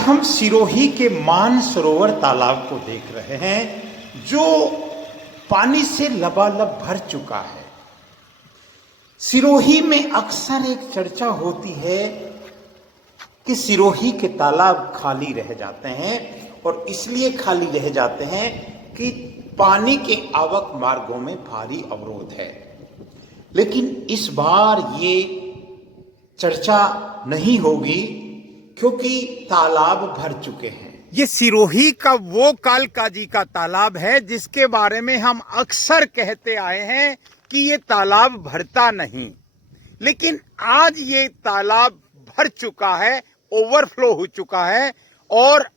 हम सिरोही के मानसरोवर तालाब को देख रहे हैं जो पानी से लबालब भर चुका है। सिरोही में अक्सर एक चर्चा होती है कि सिरोही के तालाब खाली रह जाते हैं और इसलिए खाली रह जाते हैं कि पानी के आवक मार्गों में भारी अवरोध है। लेकिन इस बार ये चर्चा नहीं होगी क्योंकि तालाब भर चुके हैं। ये सिरोही का वो कालकाजी का तालाब है जिसके बारे में हम अक्सर कहते आए हैं कि ये तालाब भरता नहीं, लेकिन आज ये तालाब भर चुका है, ओवरफ्लो हो चुका है। और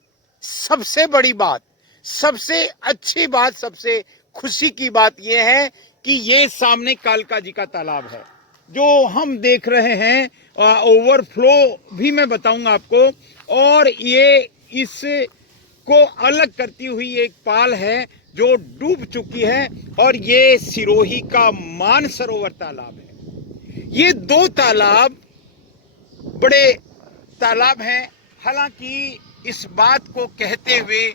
सबसे बड़ी बात, सबसे अच्छी बात, सबसे खुशी की बात यह है कि ये सामने कालकाजी का तालाब है जो हम देख रहे हैं। ओवरफ्लो भी मैं बताऊंगा आपको। और ये इसको अलग करती हुई एक पाल है जो डूब चुकी है और ये सिरोही का मानसरोवर तालाब है। ये दो तालाब बड़े तालाब हैं। हालांकि इस बात को कहते हुए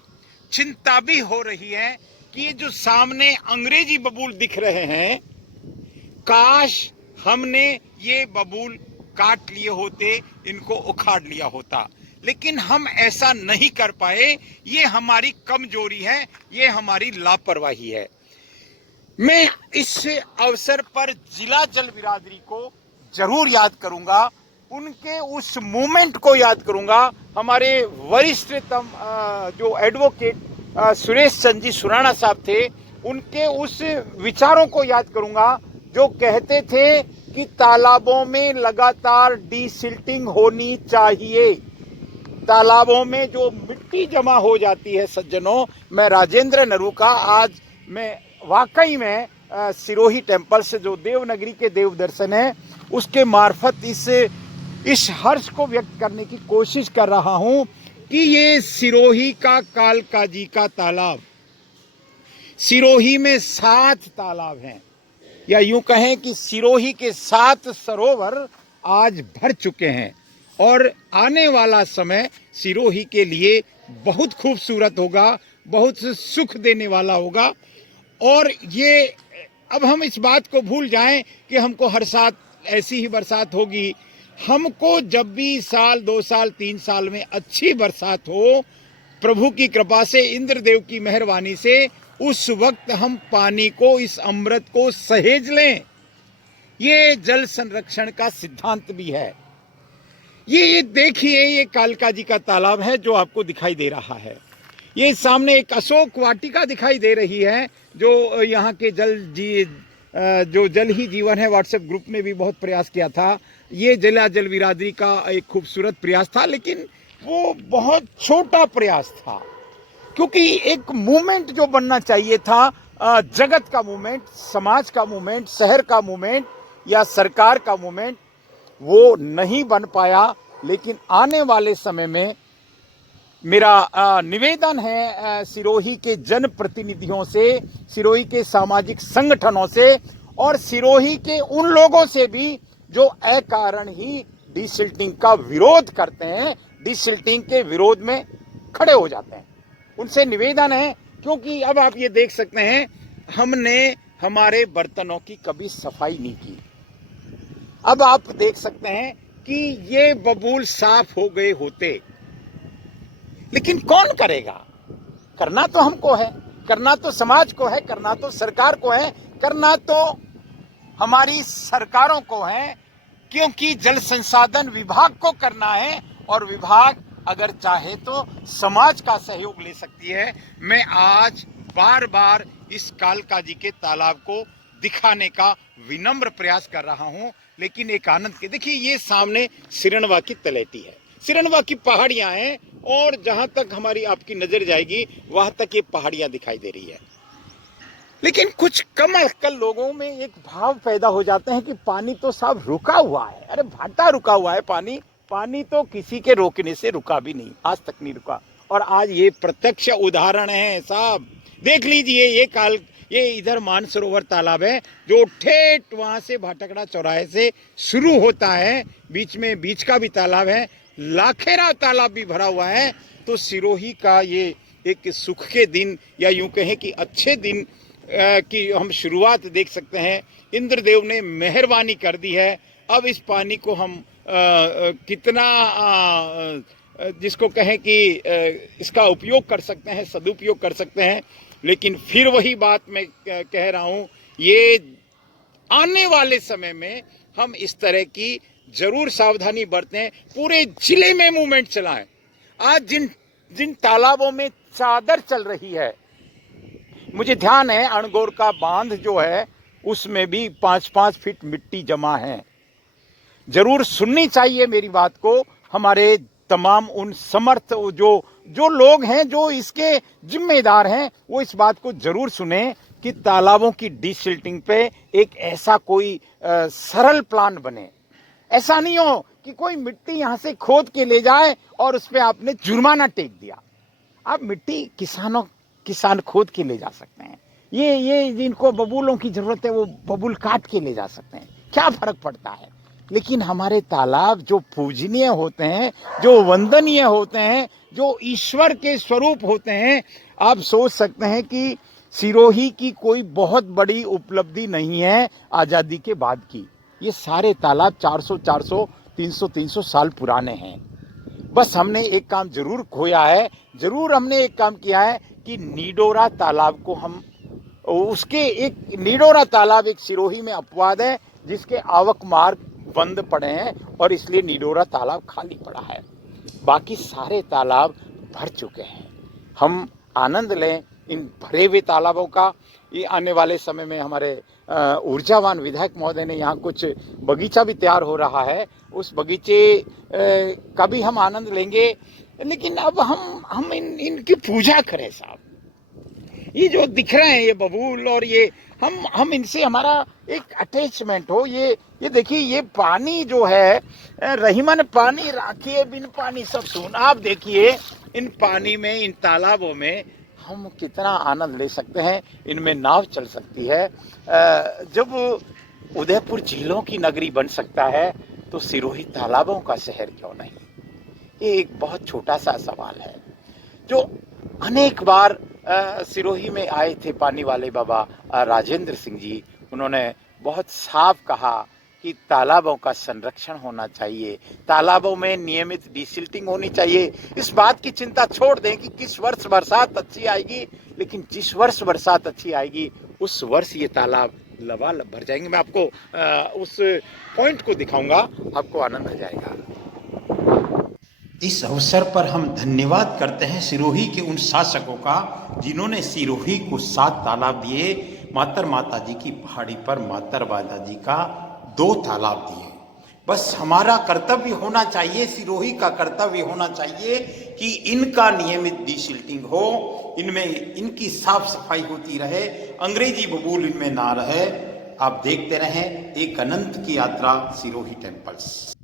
चिंता भी हो रही है कि ये जो सामने अंग्रेजी बबूल दिख रहे हैं, काश हमने ये बबूल काट लिए होते, इनको उखाड़ लिया होता, लेकिन हम ऐसा नहीं कर पाए। ये हमारी कमजोरी है, ये हमारी लापरवाही है। मैं इस अवसर पर जिला जल बिरादरी को जरूर याद करूंगा, उनके उस मूवमेंट को याद करूंगा। हमारे वरिष्ठतम जो एडवोकेट सुरेश चंद जी सुराणा साहब थे, उनके उस विचारों को याद करूंगा जो कहते थे कि तालाबों में लगातार डीसिल्टिंग होनी चाहिए। तालाबों में जो मिट्टी जमा हो जाती है सज्जनों, मैं राजेंद्र नरू का आज मैं वाकई में सिरोही टेम्पल से जो देवनगरी के देव दर्शन है उसके मार्फत इस हर्ष को व्यक्त करने की कोशिश कर रहा हूं कि ये सिरोही का कालकाजी का तालाब, सिरोही में 7 तालाब हैं, या यूं कहें कि सिरोही के 7 सरोवर आज भर चुके हैं। और आने वाला समय सिरोही के लिए बहुत खूबसूरत होगा, बहुत सुख देने वाला होगा। और ये अब हम इस बात को भूल जाएं कि हमको हर साल ऐसी ही बरसात होगी। हमको जब भी साल 2 साल 3 साल में अच्छी बरसात हो, प्रभु की कृपा से, इंद्रदेव की मेहरबानी से, उस वक्त हम पानी को, इस अमृत को सहेज लें। ये जल संरक्षण का सिद्धांत भी है। ये देखिए, ये कालकाजी का तालाब है जो आपको दिखाई दे रहा है। ये सामने एक अशोक वाटिका दिखाई दे रही है जो यहाँ के जो जल ही जीवन है व्हाट्सएप ग्रुप में भी बहुत प्रयास किया था। ये जिला जल बिरादरी का एक खूबसूरत प्रयास था, लेकिन वो बहुत छोटा प्रयास था क्योंकि एक मूवमेंट जो बनना चाहिए था, जगत का मूवमेंट, समाज का मूवमेंट, शहर का मूवमेंट या सरकार का मूवमेंट, वो नहीं बन पाया। लेकिन आने वाले समय में मेरा निवेदन है सिरोही के जनप्रतिनिधियों से, सिरोही के सामाजिक संगठनों से और सिरोही के उन लोगों से भी जो अकारण ही डीसिल्टिंग का विरोध करते हैं, डीसिल्टिंग के विरोध में खड़े हो जाते हैं, उनसे निवेदन है। क्योंकि अब आप ये देख सकते हैं, हमने हमारे बर्तनों की कभी सफाई नहीं की। अब आप देख सकते हैं कि ये बबूल साफ हो गए होते, लेकिन कौन करेगा? करना तो हमको है, करना तो समाज को है, करना तो सरकार को है, करना तो हमारी सरकारों को है, क्योंकि जल संसाधन विभाग को करना है और विभाग अगर चाहे तो समाज का सहयोग ले सकती है। मैं आज बार बार इस कालकाजी के तालाब को दिखाने का विनम्र प्रयास कर रहा हूं, लेकिन एक आनंद के देखिए, ये सामने सिरणवा की तलैटी है, सिरणवा की पहाड़ियां हैं और जहां तक हमारी आपकी नजर जाएगी वहां तक ये पहाड़ियां दिखाई दे रही है। लेकिन कुछ कम अक्ल लोगों में एक भाव पैदा हो जाते हैं कि पानी तो साहब रुका हुआ है। अरे भाटा रुका हुआ है पानी तो किसी के रोकने से रुका भी नहीं, आज तक नहीं रुका। और आज ये प्रत्यक्ष उदाहरण है साहब, देख लीजिए। ये इधर मानसरोवर तालाब है जो ठेठ वहां से भाटकड़ा चौराहे से शुरू होता है, बीच में बीच का भी तालाब है, लाखेरा तालाब भी भरा हुआ है। तो सिरोही का ये एक सुख के दिन या यूं कहें कि अच्छे दिन की हम शुरुआत देख सकते हैं। इंद्रदेव ने मेहरबानी कर दी है। अब इस पानी को हम कितना जिसको कहें कि इसका उपयोग कर सकते हैं, सदुपयोग कर सकते हैं। लेकिन फिर वही बात मैं कह रहा हूं, ये आने वाले समय में हम इस तरह की जरूर सावधानी बरतें, पूरे जिले में मूवमेंट चलाएं। आज जिन जिन तालाबों में चादर चल रही है, मुझे ध्यान है अणगौर का बांध जो है उसमें भी 5-5 फीट मिट्टी जमा है। जरूर सुननी चाहिए मेरी बात को हमारे तमाम उन समर्थ जो लोग हैं, जो इसके जिम्मेदार हैं, वो इस बात को जरूर सुने कि तालाबों की डीसिल्टिंग पे एक ऐसा कोई सरल प्लान बने। ऐसा नहीं हो कि कोई मिट्टी यहां से खोद के ले जाए और उस पर आपने जुर्माना टेक दिया। आप मिट्टी किसान खोद के ले जा सकते हैं। ये जिनको बबूलों की जरूरत है वो बबूल काट के ले जा सकते हैं, क्या फर्क पड़ता है। लेकिन हमारे तालाब जो पूजनीय होते हैं, जो वंदनीय होते हैं, जो ईश्वर के स्वरूप होते हैं, आप सोच सकते हैं कि सिरोही की कोई बहुत बड़ी उपलब्धि नहीं है आजादी के बाद की। ये सारे तालाब 400 300 साल पुराने हैं। बस हमने एक काम जरूर खोया है, जरूर हमने एक काम किया है कि नीडोरा तालाब को हम उसके एक नीडोरा तालाब एक सिरोही में अपवाद है जिसके आवक मार्ग बंद पड़े हैं और इसलिए नीडोरा तालाब खाली पड़ा है। बाकी सारे तालाब भर चुके हैं। हम आनंद लें इन भरे हुए तालाबों का। ये आने वाले समय में हमारे ऊर्जावान विधायक महोदय ने यहाँ कुछ बगीचा भी तैयार हो रहा है, उस बगीचे का भी हम आनंद लेंगे। लेकिन अब हम इनकी पूजा करें साहब। ये जो दिख रहे हैं ये बबूल और ये हम इनसे हमारा एक अटैचमेंट हो। ये देखिए, ये पानी जो है, रहीमन पानी राखिए बिन पानी सब सून। आप देखिए इन पानी में, इन तालाबों में हम कितना आनंद ले सकते हैं। इनमें नाव चल सकती है। जब उदयपुर झीलों की नगरी बन सकता है तो सिरोही तालाबों का शहर क्यों नहीं। ये एक बहुत छोटा सा सवाल है जो अनेक बार सिरोही में आए थे पानी वाले बाबा राजेंद्र सिंह जी। उन्होंने बहुत साफ कहा कि तालाबों का संरक्षण होना चाहिए, तालाबों में नियमित डिसिल्टिंग होनी चाहिए। इस बात की चिंता छोड़ दें कि किस वर्ष बरसात अच्छी आएगी, लेकिन जिस वर्ष बरसात अच्छी आएगी उस वर्ष ये तालाब लबालब भर जाएंगे। मैं आपको उस पॉइंट को दिखाऊंगा, आपको आनंद आ जाएगा। इस अवसर पर हम धन्यवाद करते हैं सिरोही के उन शासकों का जिन्होंने सिरोही को 7 तालाब दिए। मातर माता जी की पहाड़ी पर मातर माता जी का 2 तालाब दिए। बस हमारा कर्तव्य होना चाहिए, सिरोही का कर्तव्य होना चाहिए कि इनका नियमित डिसिल्टिंग हो, इनमें इनकी साफ सफाई होती रहे, अंग्रेजी बबूल इनमें ना रहे। आप देखते रहें एक अनंत की यात्रा सिरोही टेम्पल्स।